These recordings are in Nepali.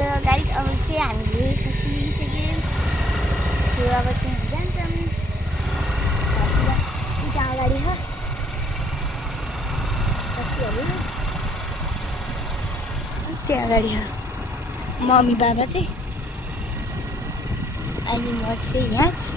गाइस अब चाहिँ हामीले खसिसक्यौँ। सो अब चाहिँ जान्छौँ उता अगाडि छ खसीहरू त्यहाँ अगाडि छ मम्मी बाबा चाहिँ अनि म चाहिँ यहाँ छु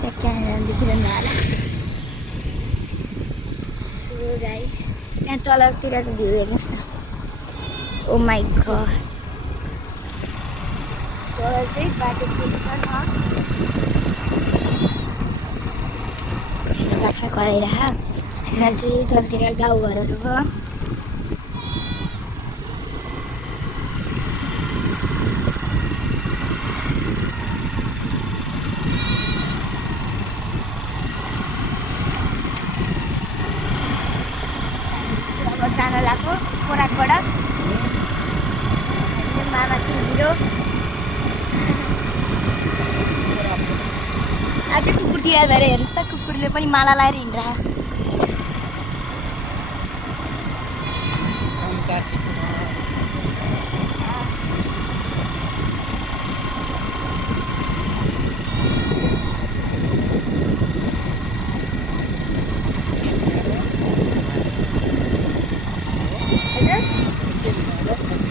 त्यहाँ क्यामेरा देखिरहनु होला। सो गाइस त्यहाँ तलतिरको भ्यू हेर्नुहोस् न। ओ माई गॉड सो चाहिँ बाटो पुग्छ न बाख्रा कराइरह यता चाहिँ तलतिर गाउँघरहरू भयो। अब जान लाग्यो खोराकबाट मामा चाहिँ हिरो अझै कुकुर तिहार भएर हेर्नुहोस् त कुकुरले पनि माला लाएर हिँडिरहेको।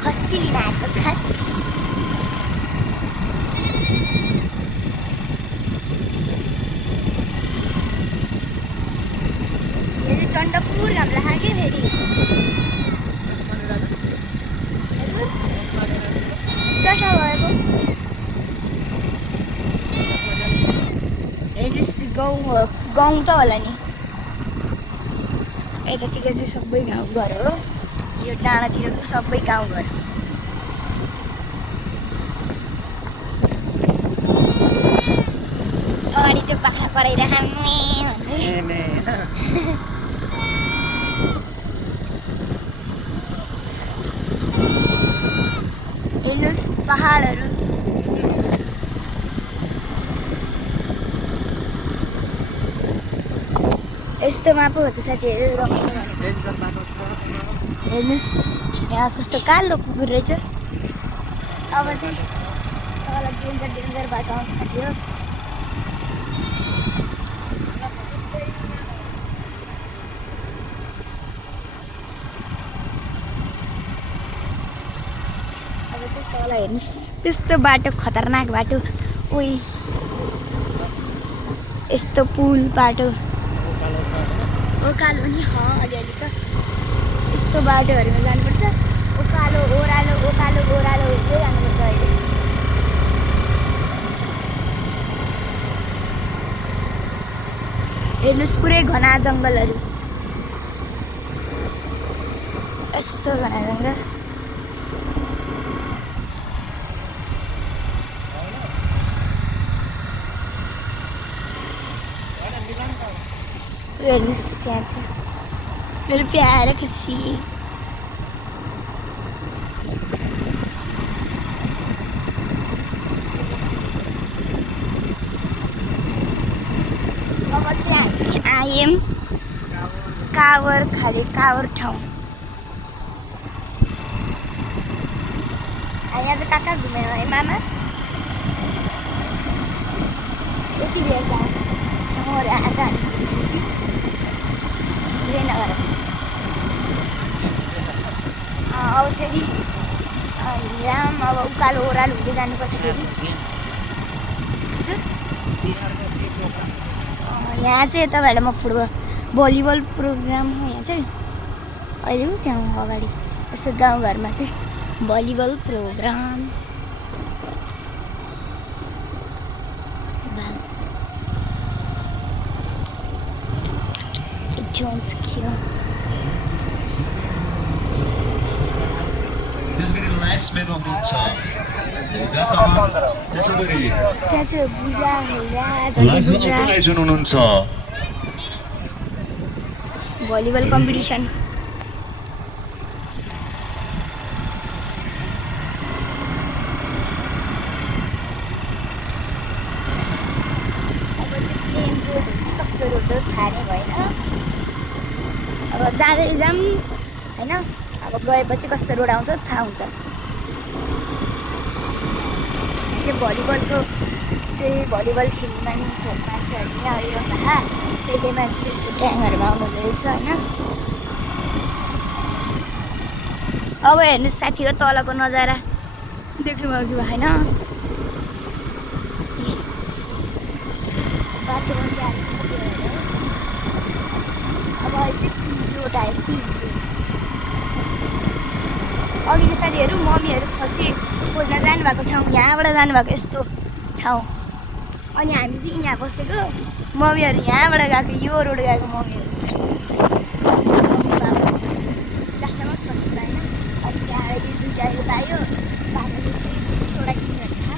खसी लिन आएको खस टन्डफुर घाम लाग्यो फेरि चर्चा भएको हेर्नुहोस् गाउँ त होला नि यतातिर चाहिँ सबै गाउँघर हो। यो डाँडातिरको सबै गाउँघर अगाडि चाहिँ बाख्रा कराइरहने भन्दै हेर्नुहोस् पहाडहरू यस्तोमा पो हो त साथीहरू रमाइलो भनेको। हेर्नुहोस् यहाँ कस्तो कालो कुकुर रहेछ। अब चाहिँ तल डेन्जर बाटो आउँछ साथी हो। अब चाहिँ तल हेर्नुहोस् त्यस्तो बाटो खतरनाक बाटो ओइ यस्तो पुल बाटो ओकालो नि अलिअलि त यस्तो बाटोहरूमा जानुपर्छ। ओकालो ओह्रालो हुँदै जानुपर्छ अहिले। हेर्नुहोस् पुरै घना जङ्गलहरू यस्तो घना जङ्गल हेर्नुहोस् त्यहाँ चाहिँ मेरो प्यारो खसी अब चाहिँ हामी आयौँ कावर खाली कावर ठाउँ। यहाँ चाहिँ कहाँ घुम्यो है मामा यति बेर आज हामी नगर अब फेरि राम अब उकालो ओह्रालो हुँदै जानुपर्छ फेरि। यहाँ चाहिँ तपाईँहरूलाई म भलिबल प्रोग्राम हो यहाँ चाहिँ अहिले त्यहाँ अगाडि यस्तो गाउँघरमा चाहिँ भलिबल प्रोग्राम भलिबल कम्पिटिसन कस्तो रोड थाहा नै भएन। अब जाँदै जाऊँ हैन अब गएपछि कस्तो रोड आउँछ थाहा हुन्छ। चाहिँ भलिबल खेल्ने मान्छेहरू यहाँ आइरहनु भएको त्यही मान्छे चाहिँ यस्तो ट्याङहरूमा आउनु रहेछ होइन। अब हेर्नुहोस् साथीको तलको नजारा देख्नुभयो कि भएन। बाटोमा अब अहिले चाहिँ पिच रोड आयो, पिच रोड। अघिल्लो साथीहरू मम्मीहरू खसी खोज्न जानुभएको ठाउँ यहाँबाट जानुभएको यस्तो ठाउँ, अनि हामी चाहिँ यहाँ बसेको, मम्मीहरू यहाँबाट गएको, यो रोड गएको मम्मीहरू लास्टमा खसी पाएन। अनि त्यहाँ दुइटाहरू पायो, बाटोले 6वटा किनेर खा।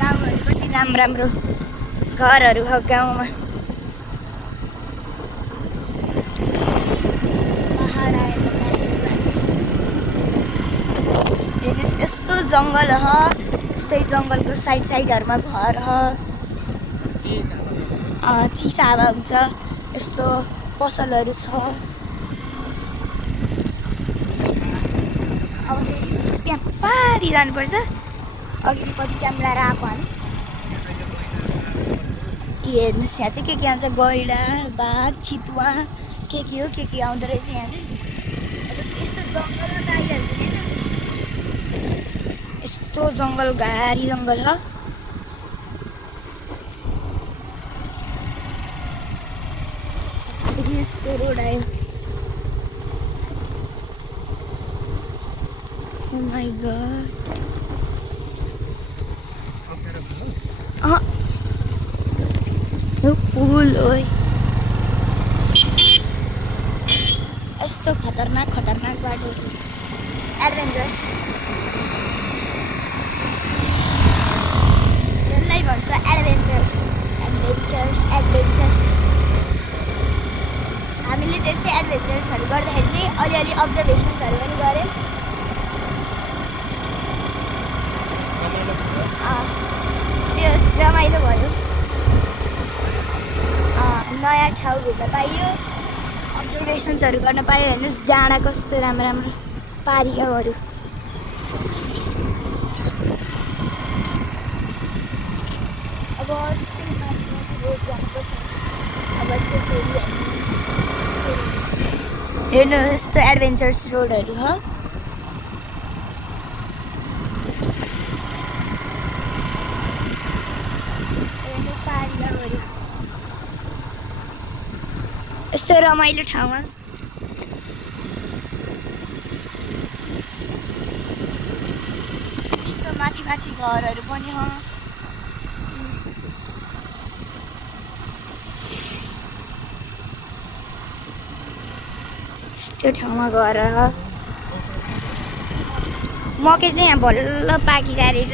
गाउँहरू कति राम्रो घरहरू हो गाउँमा। पहाड आएर हेर्नुहोस् यस्तो जङ्गल हो, यस्तै जङ्गलको साइडहरूमा घर हो, चिसा हावा हुन्छ, यस्तो पसलहरू छ। अब त्यहाँ पारी जानुपर्छ, अघि कति टाइम लगाएर आएको हामी। हेर्नुहोस् यहाँ चाहिँ के आउँछ, गैडा, बाघ, चितुवा के हो के आउँदो रहेछ यहाँ चाहिँ। यस्तो जङ्गलमा त आइहाल्छ होइन, यस्तो जङ्गल घारी जङ्गल हो। यस्तो रोड आयो। Oh my god। यो पुल हो, यस्तो खतरनाक बाटो, एडभेन्चर यसलाई भन्छ, एडभेन्चर। हामीले चाहिँ यस्तै एडभेन्चर्सहरू गर्दाखेरि चाहिँ अलिअलि अब्जर्भेसन्सहरू पनि गऱ्यौँ। त्यो रमाइलो भयो, नयाँ ठाउँ घुम्न पाइयो, अब्जर्भेसन्सहरू गर्न पायो। हेर्नुहोस् डाँडा कस्तो राम्रो पारियोहरू। अब हेर्नु यस्तो एडभेन्चर्स रोडहरू हो। यस्तो रमाइलो ठाउँमा यस्तो माथि घरहरू पनि हो। यस्तो ठाउँमा घर हो। मकै चाहिँ यहाँ बल्ल पाकिरहेको रहेछ।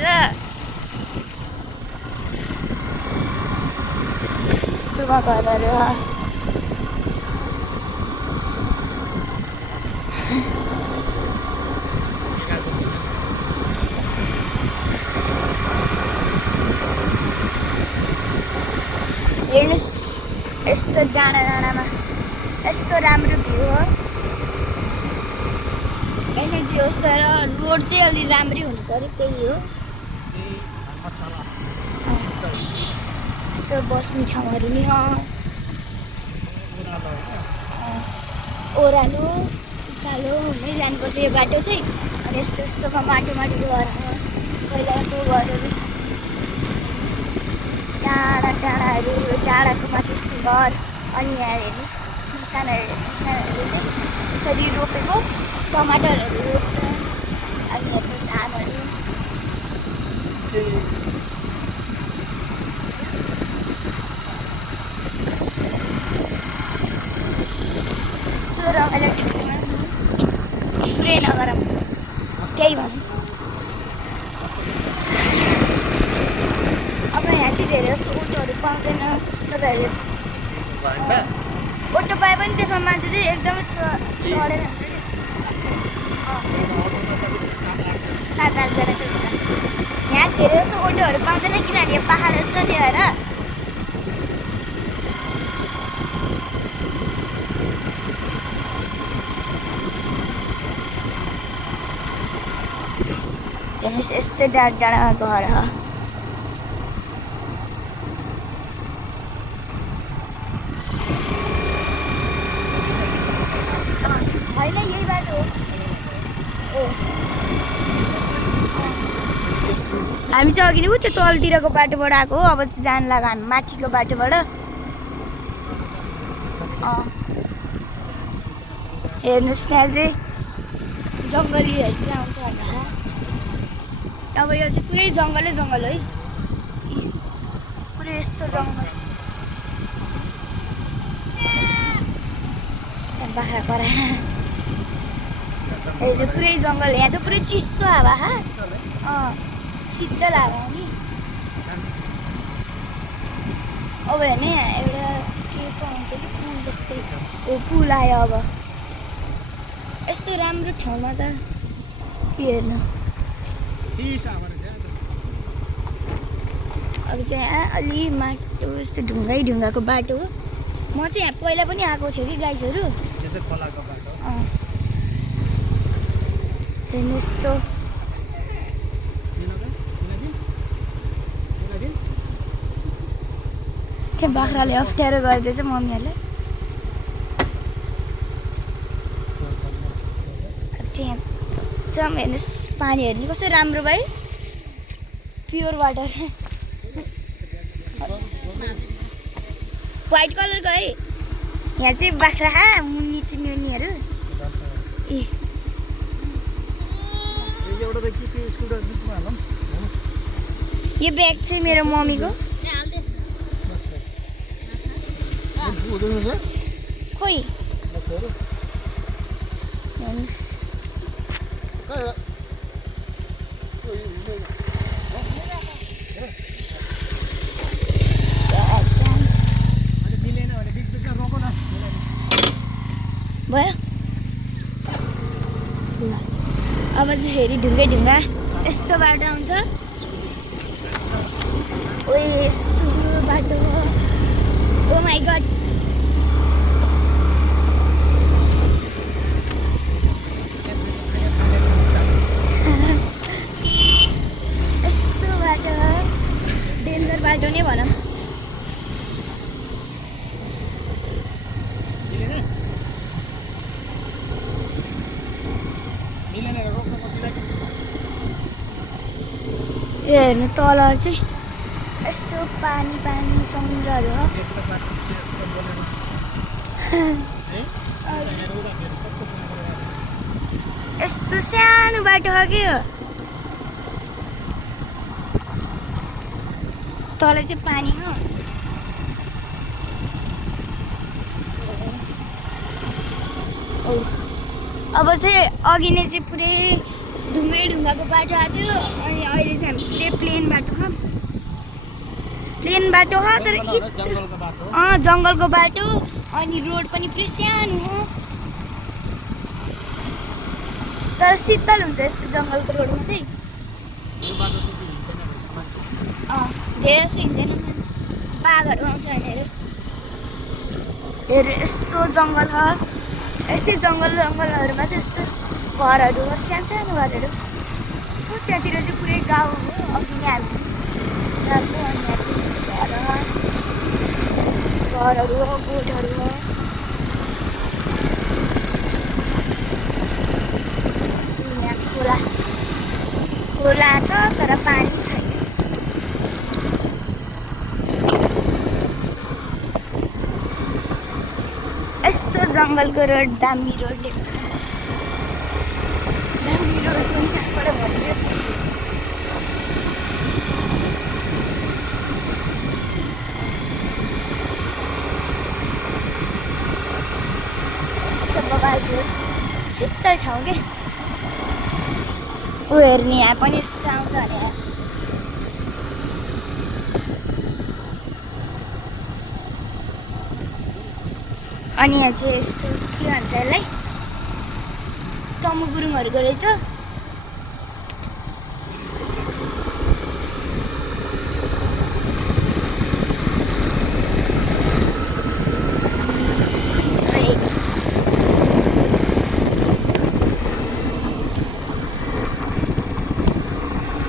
यस्तोमा घरहरू हो। हेर्नुहोस् यस्तो डाँडामा यस्तो राम्रो भ्यू हो। यसमा चाहिँ होस् तर रोड चाहिँ अलि राम्रै हुनु पर्यो, त्यही हो। यस्तो बस्ने ठाउँहरू नि हो, ओह्रालो उकालो हुँदै जानुपर्छ यो बाटो चाहिँ। अनि यस्तोमा माटो घर हो, पहिलाको घरहरू, डाँडाहरू, डाँडाको माथि यस्तो घर। अनि यहाँ हेर्नुहोस् किसानहरूले चाहिँ यसरी रोपेको टमाटरहरू रोप्छ। अनि हेर्नु धानहरू, यस्तो रमाइलो ठाउँमा पुरै नगरौँ, त्यही भनौँ। अब यहाँ चाहिँ धेरै जस्तो अटोहरू पाउँदैन। तपाईँहरूले अटो पाए पनि त्यसमा मान्छे चाहिँ एकदमै चढेर हुन्छ कि 7-8जनाको हुन्छ। यहाँ धेरै जस्तो अटोहरू पाउँदैन किनभने यो पाहाडहरू त त्यही भएर। हेर्नुहोस् यस्तो डाँडा डाँडामा घर हो। होइन यही बाटो हो। हामी चाहिँ अघि नै त्यो तलतिरको बाटोबाट आएको हो, अब चाहिँ जानु लाग्यो हामी माथिको बाटोबाट। हेर्नुहोस् त्यहाँ चाहिँ जङ्गलीहरू चाहिँ आउँछ होला। अब यो चाहिँ पुरै जङ्गलै जङ्गल है, पुरै यस्तो जङ्गल। त्यहाँ बाख्रा कराए अहिले पुरै जङ्गल। यहाँ चाहिँ पुरै चिसो हावा शीतल हावा नि। अब हेर्ने यहाँ एउटा के पो आउँछ कि पुल जस्तै, पुल आयो। अब यस्तो राम्रो ठाउँमा त हेर्नु। अब चाहिँ यहाँ अलि माटो यस्तो ढुङ्गाको बाटो हो। म चाहिँ यहाँ पहिला पनि आएको थियो कि गाइजहरू। हेर्नु यस्तो त्यहाँ बाख्राले अप्ठ्यारो गर्दैछ मम्मीहरूले। अब चाहिँ यहाँ हेर्नुहोस् पानी हेर्नु कस्तो राम्रो भयो, प्योर वाटर। व्हाइट कलरको है। यहाँ चाहिँ बाख्रा मुन्नी चिन्युनीहरू। यो ब्याग चाहिँ मेरो मम्मीको। खोइ हेर्नुहोस् भयो। अब चाहिँ फेरि ढुङ्गा यस्तो बाटो आउँछ। ओ यस्तो बाटो, ओ माई गड। यस्तो बाटो डेन्जर बाटो नै भनौँ। यो हेर्नु तल चाहिँ यस्तो पानी समुद्रहरू हो। यस्तो सानो बाटो हो कि यो, तल चाहिँ पानी हो। अब चाहिँ अघि नै चाहिँ पुरै ढुङ्गाको बाटो आएको थियो, अनि अहिले चाहिँ हामी पुरै प्लेन बाटो हो तर जङ्गलको बाटो। अनि रोड पनि पुरै सानो हो तर शीतल हुन्छ यस्तो जङ्गलको रोडमा चाहिँ। धेरै जस्तो हिँड्दैन मान्छे, बाघहरू आउँछ भनेर। हेर यस्तो जङ्गल हो। यस्तै जङ्गलहरूमा चाहिँ यस्तो घरहरू हो, सानो घरहरू। त्यहाँतिर चाहिँ पुरै गाउँ हो। अघि नै हामी गएको, अनि यहाँ चाहिँ यस्तो घरहरू हो, गोठहरू हो। यहाँ खोला छ तर पानी छैन। यस्तो जङ्गलको रोड, दामी रोड पनि यहाँबाट भनिरहेछ। यस्तो बबालको शीतल ठाउँ के। ऊ हेर्ने यहाँ पनि यस्तो आउँछ भने अनि यहाँ चाहिँ यस्तो के भन्छ यसलाई, तमु गुरुङहरूको रहेछ।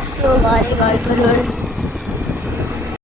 कस्तो घरको रोड